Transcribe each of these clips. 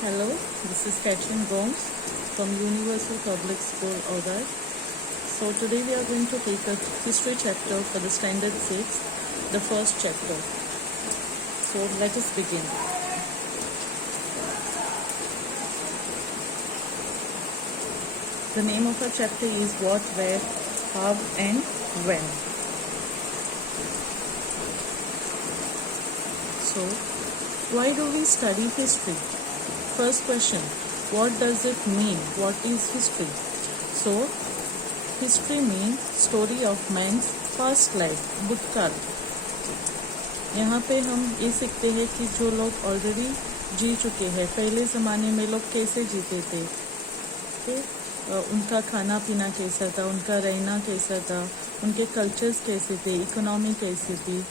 Hello, this is Catherine Gomes from Universal Public School, Odai. So today we are going to take a history chapter for the Standard 6, the first chapter. So let us begin. The name of our chapter is What, Where, How and When. So, why do we study history? First question, what does it mean? What is history? So, history means story of man's past life, भूतकाल. यहाँ पे हम ये सीखते हैं कि जो लोग ऑलरेडी जी चुके हैं, पहले ज़माने में लोग कैसे जीते थे, उनका खाना पीना कैसा था, उनका रहना कैसा था, उनके कल्चर्स कैसे थे, इकोनॉमी कैसी थी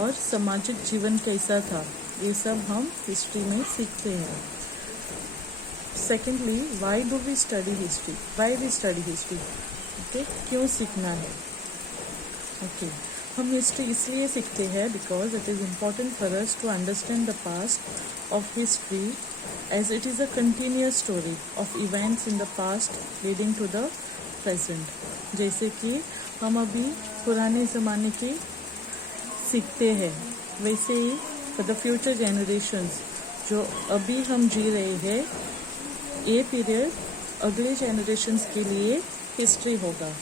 और सामाजिक जीवन कैसा था, ये सब हम हिस्ट्री में सीखते हैं. Secondly, why do we study history? Why we study history? Okay, क्यों सीखना है? ओके, हम हिस्ट्री इसलिए सीखते हैं because it is important for us to understand the past of history as it is a continuous story of events in the past leading to the present. जैसे कि हम अभी पुराने ज़माने की सीखते हैं, वैसे ही for the future generations जो अभी हम जी रहे हैं, ये पीरियड अगले generations के लिए हिस्ट्री होगा.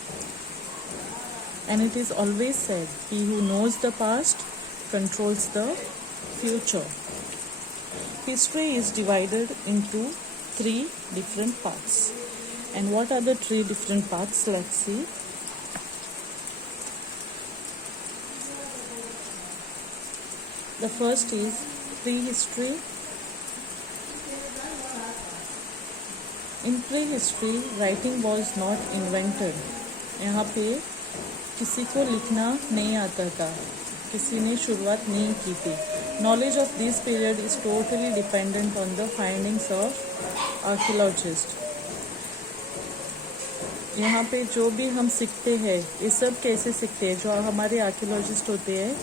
And it is always said, he who knows the past controls the future. History is divided into 3 different parts. And what are the 3 different parts? Let's see. The first is prehistory. In prehistory, writing was not invented. यहाँ पे किसी को लिखना नहीं आता था, किसी ने शुरुआत नहीं की थी. Knowledge of this period is totally dependent on the findings of archaeologists. यहाँ पे जो भी हम सीखते हैं, ये सब कैसे सीखते हैं? जो हमारे आर्कियोलॉजिस्ट होते हैं,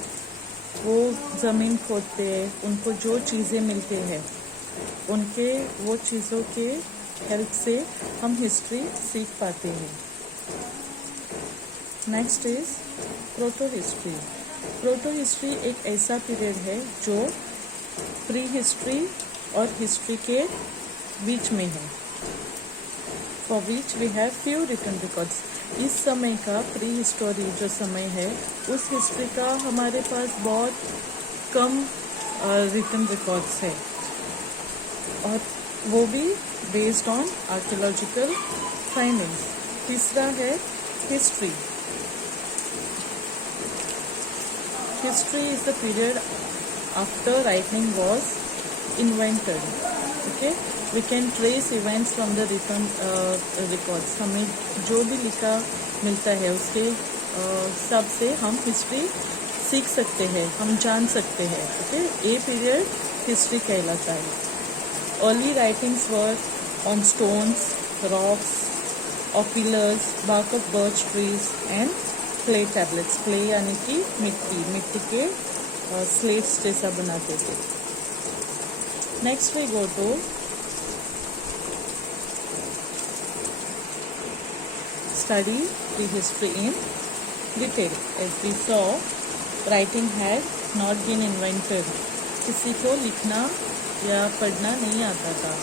वो ज़मीन खोदते हैं, उनको जो चीज़ें मिलते हैं, उनके वो चीज़ों के हेल्प से हम हिस्ट्री सीख पाते हैं. Next is proto history. Proto history एक ऐसा पीरियड है जो प्री हिस्ट्री और हिस्ट्री के बीच में है. For which we have few written records. इस समय का प्री हिस्टोरी जो समय है, उस हिस्ट्री का हमारे पास बहुत कम रिटन रिकॉर्ड्स है, और वो भी बेस्ड ऑन आर्कियोलॉजिकल फाइंडिंग्स. तीसरा है history. History is the period after writing was invented. Okay, we can trace events from the written records. हमें जो भी लिखा मिलता है उसके सब से हम हिस्ट्री सीख सकते हैं, हम जान सकते हैं. ओके, ये पीरियड हिस्ट्री कहलाता है. Early writings were on stones, rocks, or pillars, bark of birch trees and clay tablets. Clay यानी कि मिट्टी के स्लेट्स जैसा बनाते थे. Next we go to study the history in detail. As we saw, writing had not been invented. किसी को लिखना या पढ़ना नहीं आता था.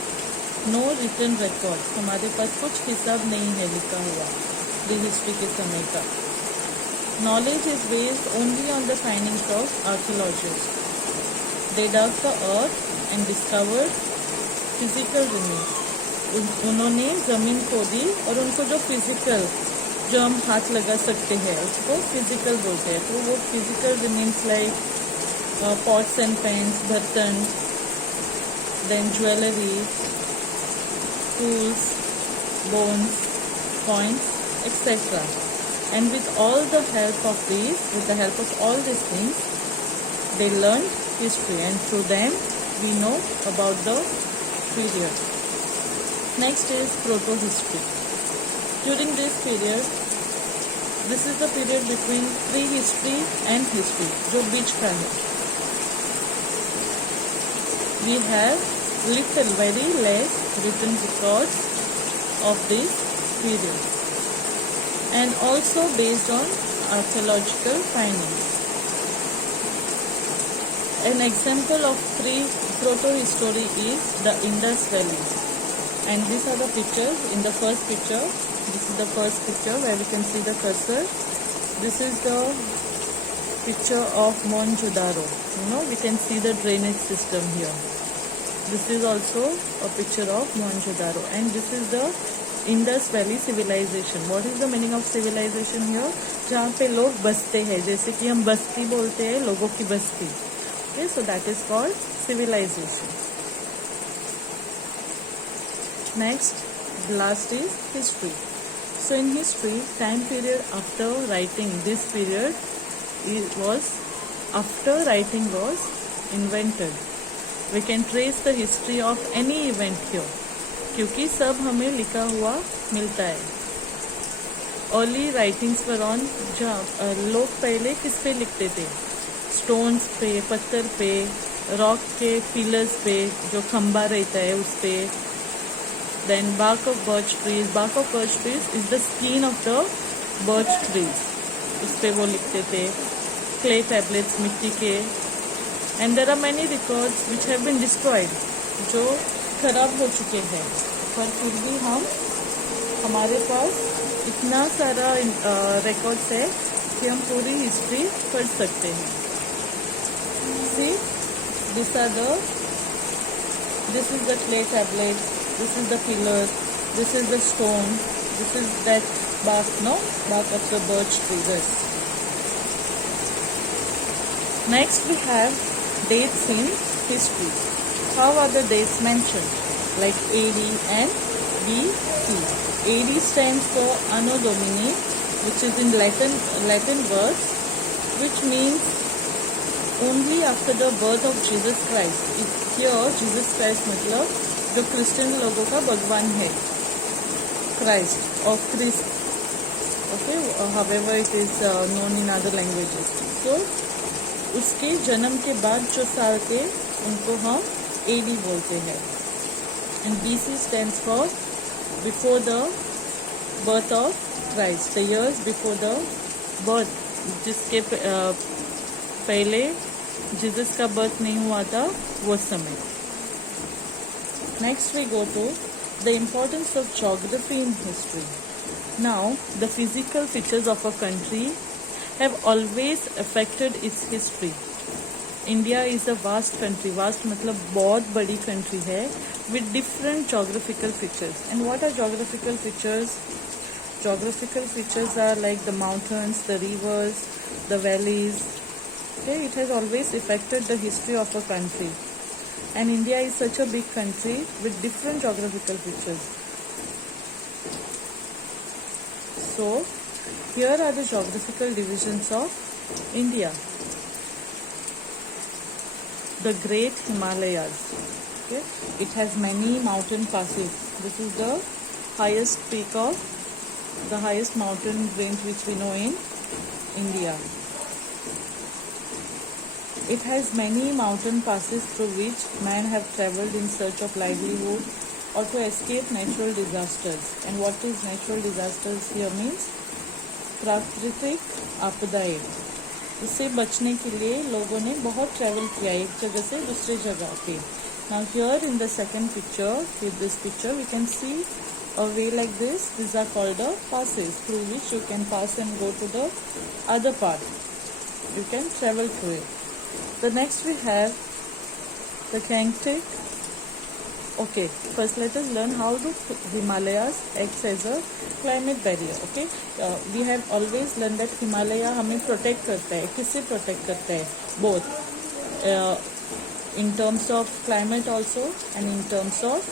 No written record. हमारे पास कुछ हिसाब नहीं है लिखा हुआ द हिस्ट्री के समय का. Knowledge is based only on the findings of archaeologists. They dug the earth and discovered physical remains. उन्होंने ज़मीन खोदी और उनको जो फिजिकल, जो हम हाथ लगा सकते हैं, उसको फिजिकल बोलते हैं. तो वो physical remains like pots and pans, बर्तन, then jewellery, tools, bones, coins, etcetera. And with all the help of these, with the help of all these things, they learned history, and through them we know about the period. Next is proto-history. During this period, this is the period between prehistory and history, जो बीच का है. We have little, very less written records of this period, and also based on archaeological findings. An example of proto-history is the Indus Valley. And these are the pictures. In the first picture, this is the first picture where we can see the cursor. This is the picture of Mohenjo-daro. We can see the drainage system here. This is also a picture of Mohenjo-daro. And this is the Indus Valley civilization. What is the meaning of civilization here? जहाँ पे लोग बसते हैं, जैसे कि हम बस्ती बोलते हैं, लोगों की बस्ती. Okay, so that is called civilization. Next, the last is history. So in history, time period after writing, this period was after writing was invented. We can trace the history of any event here, क्योंकि सब हमें लिखा हुआ मिलता है. Early writings were on लोग पहले किस पे लिखते थे? स्टोन्स पे, पत्थर पे, रॉक के पिलर्स पे, जो खंबा रहता है उस पे. Then bark of birch trees. Bark of birch trees is the skin of the birch trees. उस पे वो लिखते थे. Clay tablets, मिट्टी के. And there are many records which have been destroyed, जो खराब हो चुके हैं, पर फिर भी हमारे पास इतना सारा रिकॉर्ड्स है कि हम पूरी हिस्ट्री पढ़ सकते हैं. See, this is the clay tablet, this is the pillar, this is the stone, this is that bark of the birch tree. Next we have dates in history. How are the dates mentioned? Like AD and BC. AD stands for Anno Domini, which is in Latin words, which means only after the birth of Jesus Christ. Here Jesus Christ मतलब जो Christian लोगों का भगवान है, Christ or Christ. Okay, however it is known in other languages. So उसके जन्म के बाद जो साल थे उनको हम AD बोलते हैं. And BC stands for before the birth of Christ, the years before the birth, जिसके पहले जीसस का बर्थ नहीं हुआ था वो समय. Next we go to the importance of geography in history. Now, the physical features of a country have always affected its history. India is a vast country. Vast मतलब बहुत बड़ी country है with different geographical features. And what are geographical features? Geographical features are like the mountains, the rivers, the valleys. Okay, it has always affected the history of a country. And India is such a big country with different geographical features. So, here are the geographical divisions of India. The Great Himalayas. Okay, it has many mountain passes. This is the highest mountain range which we know in India. It has many mountain passes through which man have travelled in search of livelihood or to escape natural disasters. And what is natural disasters here means? प्राकृतिक आपदाएं. इससे बचने के लिए लोगों ने बहुत travel किया एक जगह से दूसरी जगह पे. Now here in the second picture, with this picture we can see a way like this. These are called the passes through which you can pass and go to the other part. You can travel through it. The next we have the Gangetic. Okay, first let us learn how do Himalayas acts as a climate barrier. Okay, we have always learned that Himalaya हमें protect करता है. किससे protect करता है? Both in terms of climate also and in terms of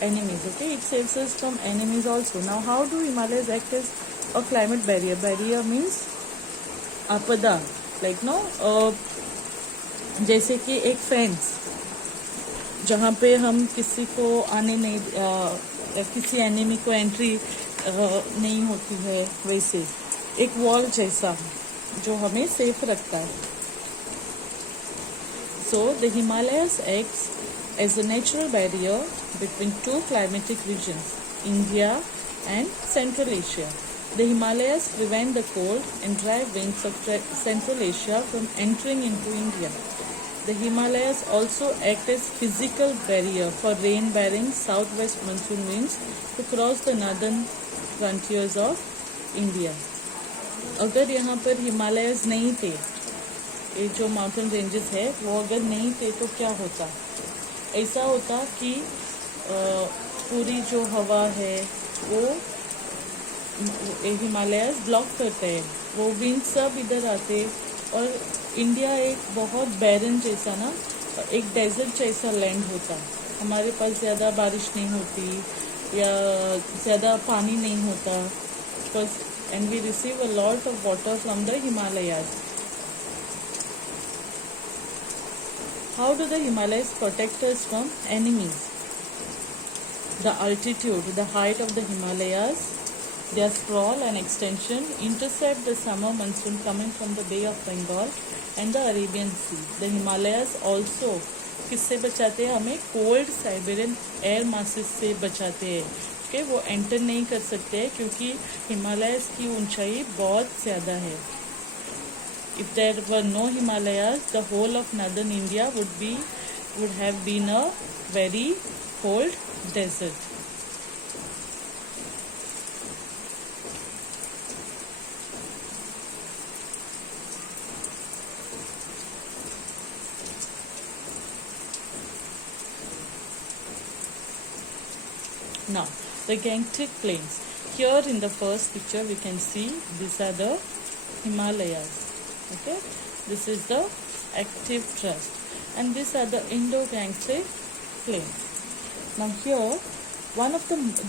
enemies. Okay, it saves us from enemies also. Now how do Himalayas act as a climate barrier? Barrier means आपदा, like जैसे कि एक fence जहाँ पे हम किसी को आने नहीं, किसी एनिमी को एंट्री नहीं होती है, वैसे एक वॉल जैसा जो हमें सेफ रखता है. So the Himalayas acts as a natural barrier between two climatic regions, India and Central Asia. The Himalayas prevent the cold and dry winds of Central Asia from entering into India. The Himalayas also act as physical barrier for rain-bearing southwest monsoon winds to cross the northern frontiers of India. अगर यहाँ पर Himalayas नहीं थे, ये जो mountain ranges है वो अगर नहीं थे तो क्या होता? ऐसा होता कि पूरी जो हवा है वो हिमालयस ब्लॉक करते हैं, वो विंड सब इधर आते और इंडिया एक बहुत बैरन जैसा ना, एक डेजर्ट जैसा लैंड होता. हमारे पास ज़्यादा बारिश नहीं होती या ज़्यादा पानी नहीं होता, because and we receive a lot of water from the Himalayas. How do the Himalayas protect us from enemies? The altitude, the height of the Himalayas, their sprawl and extension intercept the summer monsoon coming from the Bay of Bengal and the Arabian Sea. The Himalayas also किससे बचाते हैं? हमें cold Siberian air masses से बचाते हैं. Okay, वो enter नहीं कर सकते हैं क्योंकि हिमालयस की ऊंचाई बहुत ज़्यादा है. If there were no Himalayas, the whole of northern India would have been a very cold desert. Now, the Gangtok Plains. Here in the first picture we can see these are the Himalayas. Okay, this is the active thrust and these are the Indo-Gangetic Plains. Now here,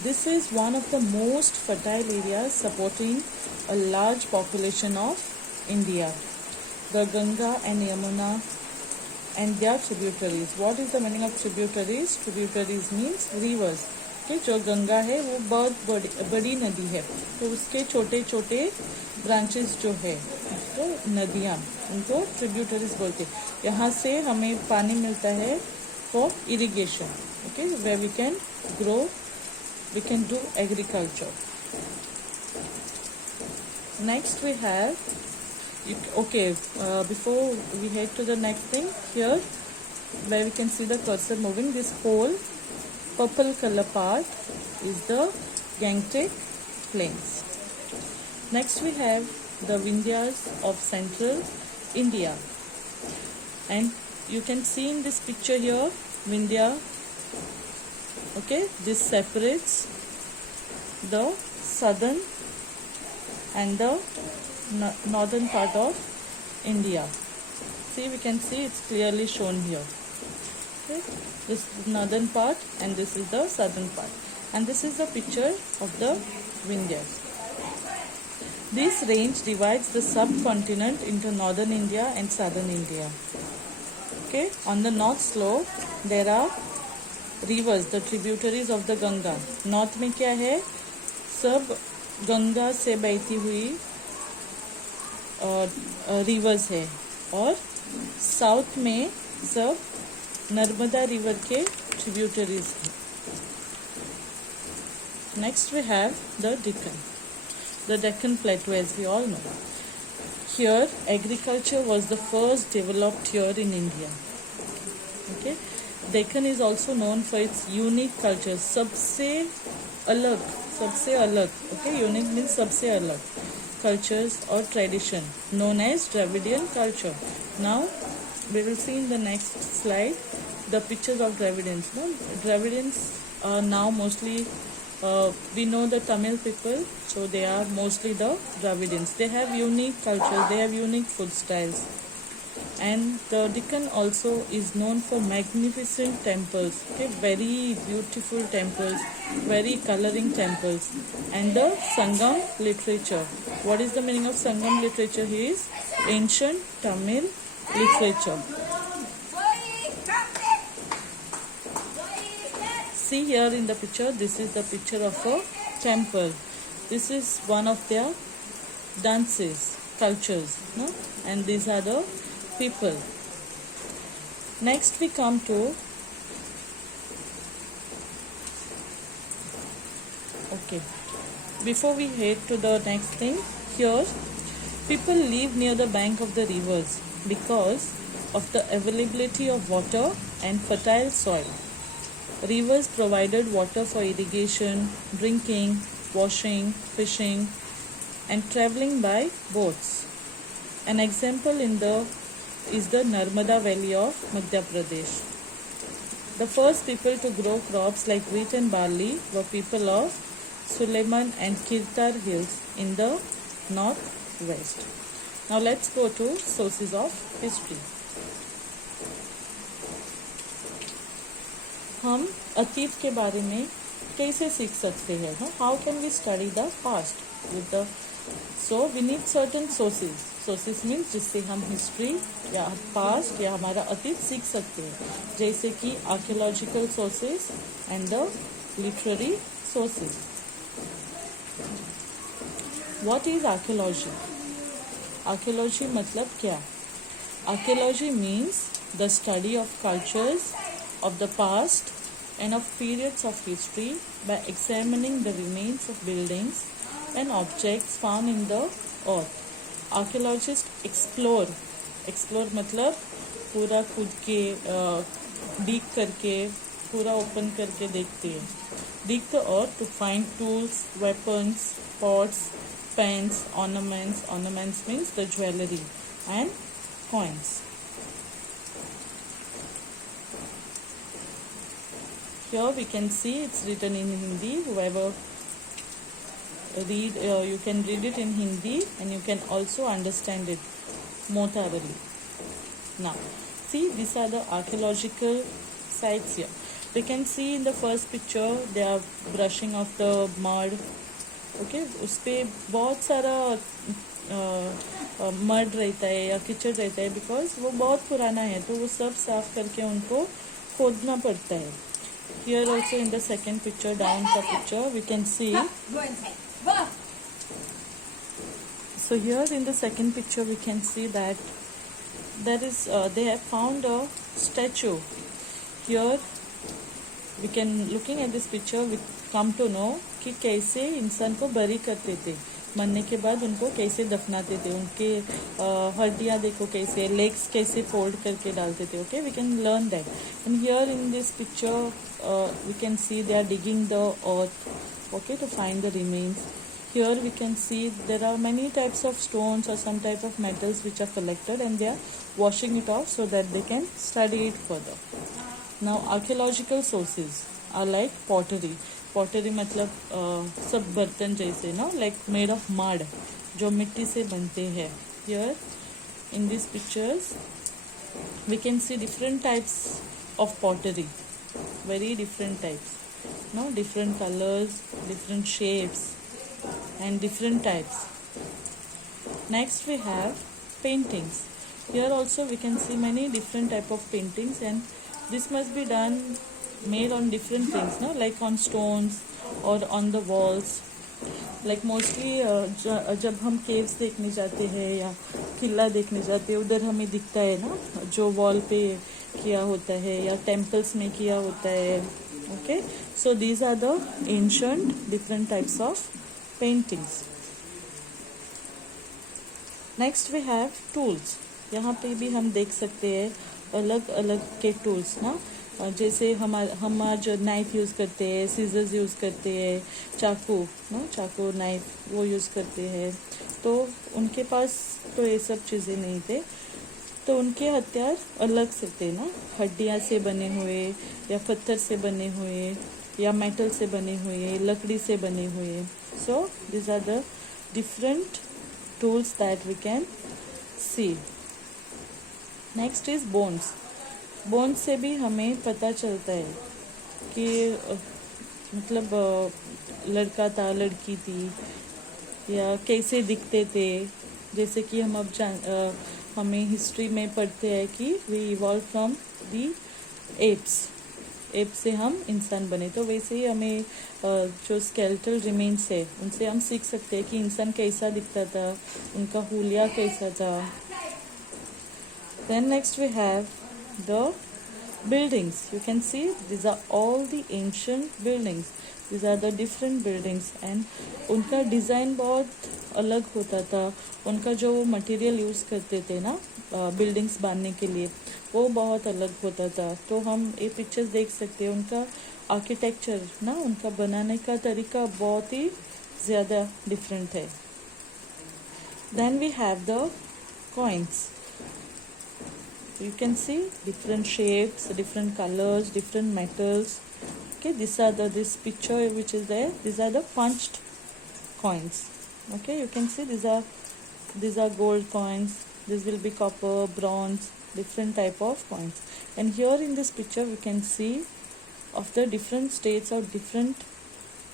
this is one of the most fertile areas supporting a large population of India. The Ganga and Yamuna and their tributaries. What is the meaning of tributaries? Tributaries means rivers. जो गंगा है वो बहुत बड़ी नदी है, तो उसके छोटे छोटे ब्रांचेस जो है तो नदियाँ, उनको ट्रिब्यूटरीज बोलते हैं. यहाँ से हमें पानी मिलता है for irrigation. Okay, where we can grow, we can do agriculture. Next we have, okay, before we head to the next thing, here where we can see the cursor moving, this whole purple color part is the Gangtok Plains. Next we have the Vindhyas of central India, and you can see in this picture here Vindhya. Okay, this separates the southern and the northern part of India. See, we can see it's clearly shown here. Okay, this is the northern part and this is the southern part, and this is the picture of the Vindhyas. This range divides the subcontinent into northern India and southern India. Okay, on the north slope there are rivers, the tributaries of the Ganga. North में क्या है? सब गंगा से बहती हुई reverse है, और south में सब नर्मदा रिवर के ट्रिब्यूटरीज हैं. Next we have the Deccan Plateau, as we all know. Here agriculture was the first developed here in India. Okay, Deccan is also known for its unique culture. सबसे अलग. Okay, unique means सबसे अलग cultures or tradition known as Dravidian culture. Now we will see in the next slide the pictures of Dravidians. No? Dravidians are now mostly we know the Tamil people, so they are mostly the Dravidians. They have unique culture, they have unique food styles, and the Deccan also is known for magnificent temples. Okay, very beautiful temples, very coloring temples, and the Sangam literature. What is the meaning of Sangam literature? He is ancient Tamil literature. See here in the picture, this is the picture of a temple. This is one of their dances, cultures, no? And these are the people. Next we come to Okay, before we head to the next thing, here people live near the bank of the rivers because of the availability of water and fertile soil. Rivers provided water for irrigation, drinking, washing, fishing, and traveling by boats. An example is the Narmada Valley of Madhya Pradesh. The first people to grow crops like wheat and barley were people of Suleiman and Kirtar hills in the northwest. Now let's go to sources of history. हम अतीत के बारे में कैसे सीख सकते हैं? How can we study the past with the so we need certain sources. Sources means जिससे हम हिस्ट्री या पास्ट या हमारा अतीत सीख सकते हैं, जैसे कि archaeological sources and the literary sources. What is archaeology? Archaeology मतलब क्या? Archaeology means the study of cultures of the past and of periods of history by examining the remains of buildings and objects found in the earth. Archaeologists explore मतलब पूरा खुद के dig करके पूरा open करके देखते हैं. Dig the earth to find tools, weapons, pots, pens, ornaments. Ornaments means the jewelry and coins. Here we can see it's written in Hindi. Whoever read, you can read it in Hindi and you can also understand it more thoroughly. Now, see, these are the archaeological sites here. We can see in the first picture they are brushing off the mud. Okay, उस पे बहुत सारा mud रहता है या कीचड़ रहता है, बिकॉज वो बहुत पुराना है, तो वो सब साफ करके उनको खोदना पड़ता है. Here also in the second picture, down the picture, we can see. So here in the second picture, we can see that there is they have found a statue. Here we can, looking at this picture, we come to know कि कैसे इंसान को बरी करते थे, मरने के बाद उनको कैसे दफनाते थे, उनके हड्डियाँ देखो कैसे, लेग्स कैसे फोल्ड करके डालते थे. Okay, we can learn that. And here in this picture we can see they are digging the earth, okay, to find the remains. Here we can see there are many types of stones or some type of metals which are collected and they are washing it off so that they can study it further. Now archaeological sources are like pottery. Pottery मतलब सब बर्तन जैसे ना, like made of mud, जो मिट्टी से बनते हैं. Here in these pictures we can see different types of pottery, very different types, no, different colors, different shapes and different types. Next we have paintings. Here also we can see many different type of paintings and this must be done, made on different things, no, like on stones or on the walls. Like mostly जब हम caves देखने जाते हैं या किला देखने जाते हैं, उधर हमें दिखता है ना जो वॉल पे किया होता है या टेम्पल्स में किया होता है. Okay, so these are the ancient different types of paintings. Next we have tools. यहाँ पे भी हम देख सकते हैं अलग अलग के टूल्स ना, जैसे हमारा जो नाइफ यूज़ करते हैं, सीजर्स यूज़ करते हैं, चाकू ना, चाकू नाइफ वो यूज़ करते हैं. तो उनके पास तो ये सब चीज़ें नहीं थे, तो उनके हथियार अलग से थे ना, हड्डियाँ से बने हुए या पत्थर से बने हुए या मेटल से बने हुए, लकड़ी से बने हुए. So this are the different tools that we can see. Next is bones. Bones से भी हमें पता चलता है कि मतलब लड़का था, लड़की थी, या कैसे दिखते थे. जैसे कि हम अब हमें हिस्ट्री में पढ़ते हैं कि we evolve from the apes, ape से हम इंसान बने, तो वैसे ही हमें जो स्केलेटल रिमेन्स है उनसे हम सीख सकते हैं कि इंसान कैसा दिखता था, उनका हुलिया कैसा था. Then next we have the buildings. You can see these are all the ancient buildings. These are the different buildings and उनका डिज़ाइन बहुत अलग होता था. उनका जो मटेरियल यूज़ करते थे ना बिल्डिंग्स बांधने के लिए, वो बहुत अलग होता था. तो हम ये पिक्चर्स देख सकते हैं. उनका आर्किटेक्चर ना, उनका बनाने का तरीका बहुत ही ज़्यादा डिफरेंट है. Then we have the coins. You can see different shapes, different colors, different metals. Okay, these are this picture which is there, these are the punched coins. Okay, you can see these are gold coins. This will be copper, bronze, different type of coins. And here in this picture we can see of the different states or different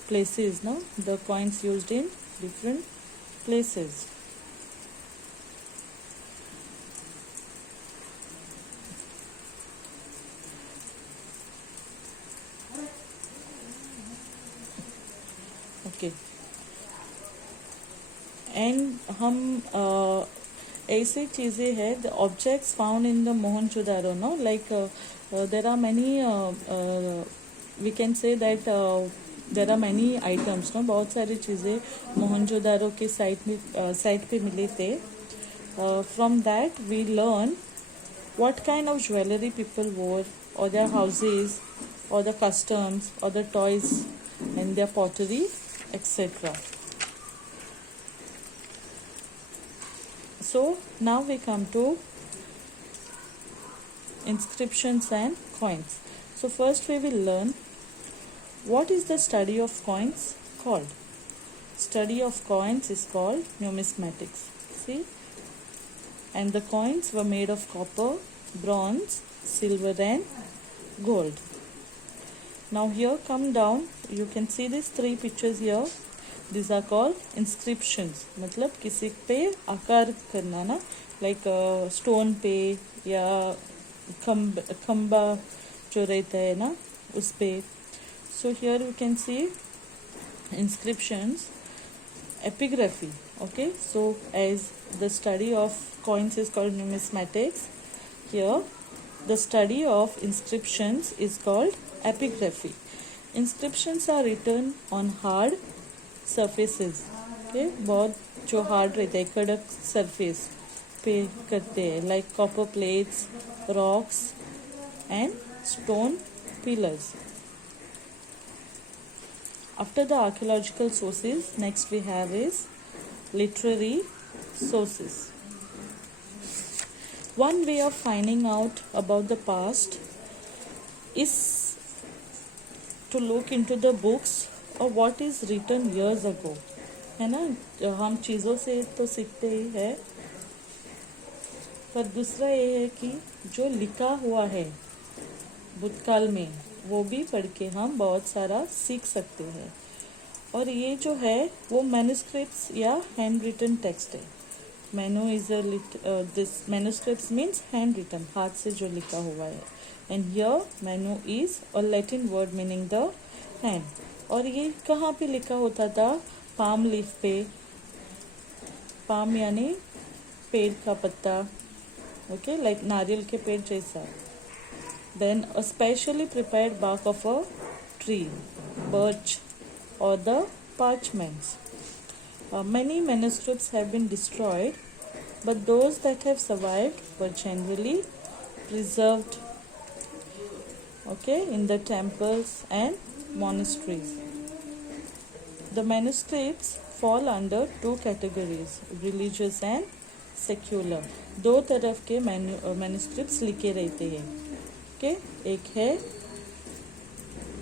places, no, the coins used in different places. Okay, and हम ऐसी चीज़ें हैं, the objects found in the Mohenjo-daro, no, like there are many we can say that there are many items, no, बहुत सारी चीज़ें मोहनजोदारो के site पे मिले थे. From that we learn what kind of jewelry people wore, or their houses, or the customs, or the toys, and their pottery, etc. So now we come to inscriptions and coins. So first we will learn what is the study of coins called. Study of coins is called numismatics. See, and the coins were made of copper, bronze, silver and gold. Now here come down, you can see these three pictures here. These are called inscriptions. मतलब किसी पे आकार करना ना, like stone पे या खम्बा जो रहता है ना उस पे. So here you can see inscriptions, epigraphy. Okay, so as the study of coins is called numismatics, here the study of inscriptions is called epigraphy. Inscriptions are written on hard surfaces. Okay, बहुत जो hard रहता है, कड़क surface पे करते हैं, like copper plates, rocks and stone pillars. After the archaeological sources, next we have is literary sources. One way of finding out about the past is to look into the books or what is written years ago. है ना, हम चीज़ों से तो सीखते ही है, पर दूसरा ये है कि जो लिखा हुआ है भूतकाल में, वो भी पढ़ के हम बहुत सारा सीख सकते हैं. और ये जो है वो मैन्युस्क्रिप्ट्स या हैंड रिटन टेक्स्ट है. Manu is this manuscripts means hand written, हाथ से जो लिखा हुआ है. And here manu is a Latin word meaning the hand. और ये कहाँ पे लिखा होता था? पाम लीफ पे. पाम यानी पेड़ का पत्ता. ओके, लाइक नारियल के पेड़ जैसा. Then a specially prepared bark of a tree, birch, or the parchments. Many manuscripts have been destroyed, but those that have survived were generally preserved, okay, in the temples and monasteries. The manuscripts fall under two categories, religious and secular. दो तरफ के manuscripts लिखे रहते हैं. okay? एक है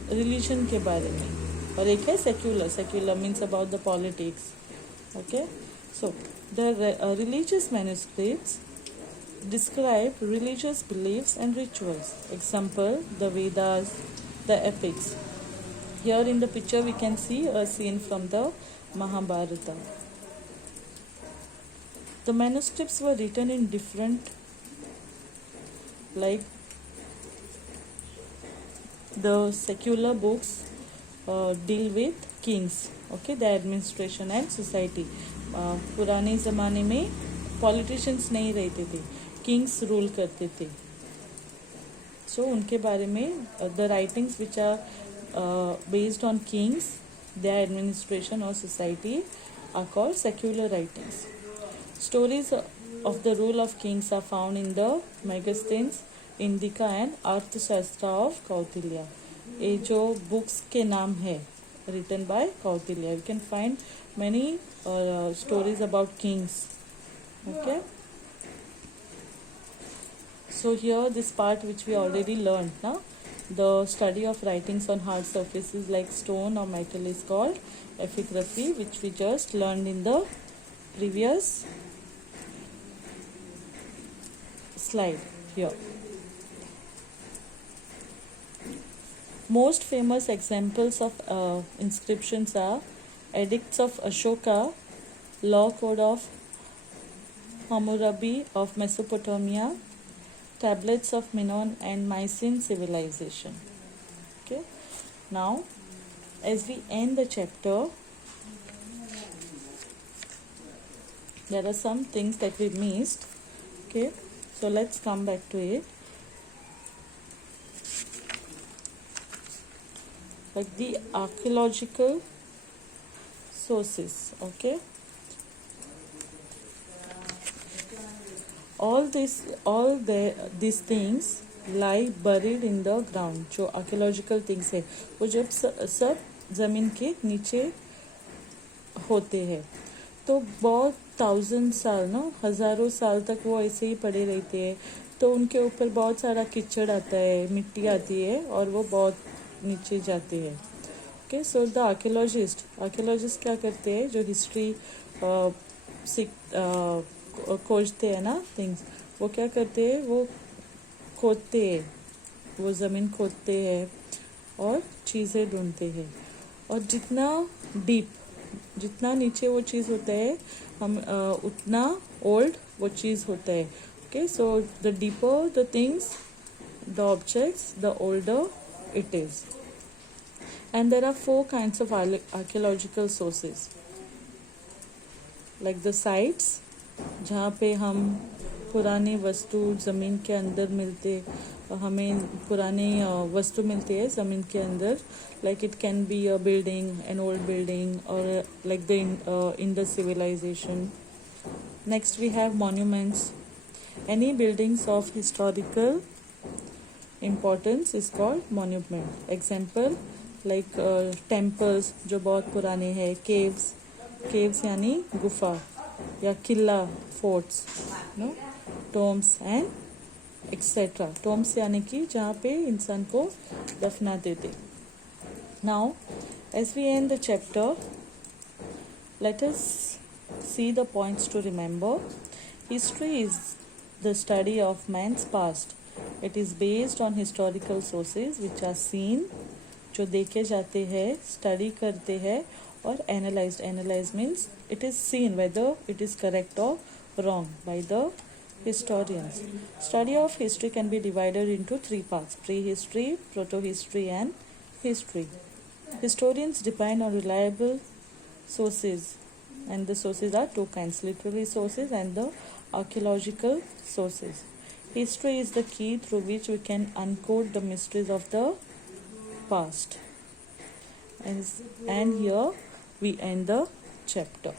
religion के बारे में और एक है secular. Secular means about the politics. Okay, so the religious manuscripts describe religious beliefs and rituals. Example, the Vedas, the epics. Here in the picture we can see a scene from the Mahabharata. The manuscripts were written in different, like the secular books deal with kings, okay, the administration and society. पुराने ज़माने में politicians नहीं रहते थे, kings rule करते थे. So उनके बारे में the writings which are based on kings, their administration or society are called secular writings. Stories of the rule of kings are found in the Megasthenes, Indica and अर्थशास्त्र of Kautilya. ये जो books के नाम है written by Kautilya. You can find many stories about kings. Okay. So here this part which we already learned now, the study of writings on hard surfaces like stone or metal is called epigraphy, which we just learned in the previous slide here. Most famous examples of inscriptions are Edicts of Ashoka, Law Code of Hammurabi of Mesopotamia, Tablets of Minoan and Mycenaean civilization. Okay. Now, as we end the chapter, there are some things that we missed. Okay. So let's come back to it. Like the archaeological sources. Okay. These things lie buried in the ground. जो archaeological things है वो जब सब ज़मीन के नीचे होते हैं तो बहुत 1000 साल ना हज़ारों साल तक वो ऐसे ही पड़े रहते हैं. तो उनके ऊपर बहुत सारा कीचड़ आता है, मिट्टी आती है और वो बहुत नीचे जाते हैं. ओके. सो द आर्कियोलॉजिस्ट क्या करते हैं, जो हिस्ट्री खोजते हैं ना थिंग्स, वो क्या करते हैं, वो खोदते हैं, वो ज़मीन खोदते हैं और चीज़ें ढूंढते हैं. और जितना नीचे वो चीज़ होता है हम उतना ओल्ड वो चीज़ होता है. Okay. So the deeper the things, the objects, the older it is. And there are 4 kinds of archaeological sources, like the sites जहाँ पे हम पुरानी वस्तु ज़मीन के अंदर मिलते, हमें पुरानी वस्तु मिलती है ज़मीन के अंदर, like it can be a building, an old building, or like the Indus civilization. Next we have monuments. Any buildings of historical importance is called monument. Example like temples जो बहुत पुराने हैं, caves यानी गुफा या किला, forts, no, tombs and etc. tombs यानी कि जहाँ पे इंसान को दफना देते. Now as we end the chapter, let us see the points to remember. History is the study of man's past. It is based on historical sources which are seen, जो देखे जाते हैं, study करते हैं और analyzed. Analyze means it is seen whether it is correct or wrong by the historians. Study of history can be divided into 3 parts: prehistory, protohistory and history. Historians depend on reliable sources, and the sources are 2 kinds: literary sources and the archaeological sources. History is the key through which we can uncode the mysteries of the past. And here we end the chapter.